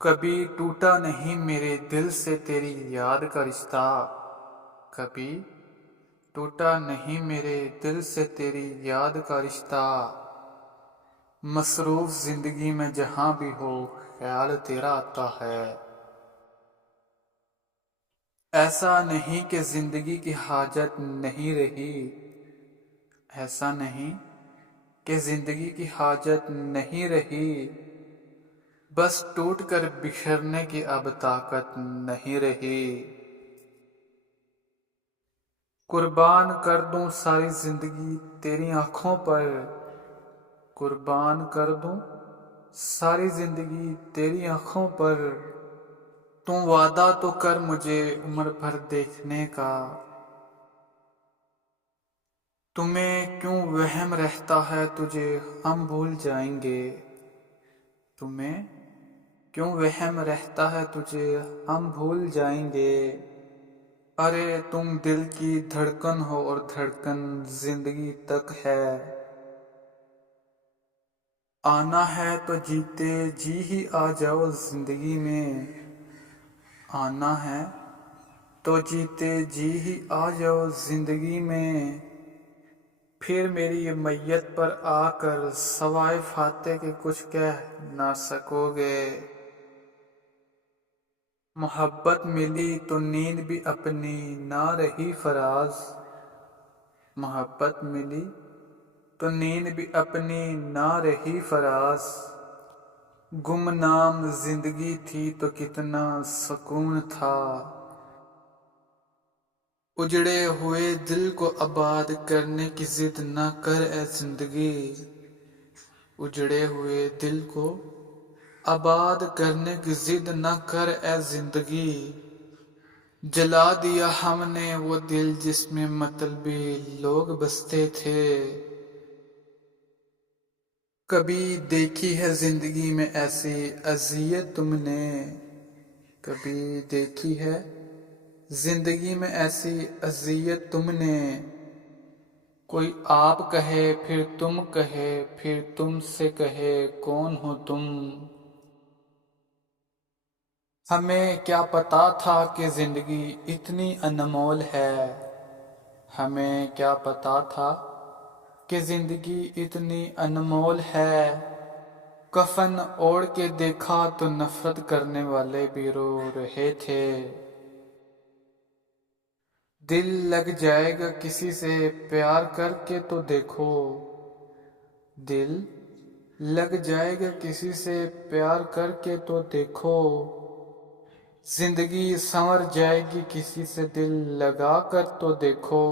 کبھی ٹوٹا نہیں میرے دل سے تیری یاد کا رشتہ، کبھی ٹوٹا نہیں میرے دل سے تیری یاد کا رشتہ، مصروف زندگی میں جہاں بھی ہو خیال تیرا آتا ہے۔ ایسا نہیں کہ زندگی کی حاجت نہیں رہی، ایسا نہیں کہ زندگی کی حاجت نہیں رہی، بس ٹوٹ کر بکھرنے کی اب طاقت نہیں رہی۔ قربان کر دوں ساری زندگی تیری آنکھوں پر، قربان کر دوں ساری زندگی تیری آنکھوں پر، تم وعدہ تو کر مجھے عمر بھر دیکھنے کا۔ تمہیں کیوں وہم رہتا ہے تجھے ہم بھول جائیں گے، تمہیں کیوں وہم رہتا ہے تجھے ہم بھول جائیں گے، ارے تم دل کی دھڑکن ہو اور دھڑکن زندگی تک ہے۔ آنا ہے تو جیتے جی ہی آ جاؤ زندگی میں، آنا ہے تو جیتے جی ہی آ جاؤ زندگی میں، پھر میری میت پر آ کر سوائے فاتح کے کچھ کہہ نہ سکو گے۔ محبت ملی تو نیند بھی اپنی نہ رہی فراز، محبت ملی تو نیند بھی اپنی نہ رہی فراز، گمنام زندگی تھی تو کتنا سکون تھا۔ اجڑے ہوئے دل کو آباد کرنے کی ضد نہ کر اے زندگی، اجڑے ہوئے دل کو آباد کرنے کی ضد نہ کر اے زندگی، جلا دیا ہم نے وہ دل جس میں مطلبی لوگ بستے تھے۔ کبھی دیکھی ہے زندگی میں ایسی اذیت تم نے، کبھی دیکھی ہے زندگی میں ایسی اذیت تم نے، کوئی آپ کہے پھر تم کہے پھر تم سے کہے کون ہو تم، ہمیں کیا پتا تھا کہ زندگی اتنی انمول ہے، ہمیں کیا پتا تھا کہ زندگی اتنی انمول ہے، کفن اوڑھ کے دیکھا تو نفرت کرنے والے بھی رو رہے تھے۔ دل لگ جائے گا کسی سے پیار کر کے تو دیکھو، دل لگ جائے گا کسی سے پیار کر کے تو دیکھو، زندگی سنور جائے گی کسی سے دل لگا کر تو دیکھو۔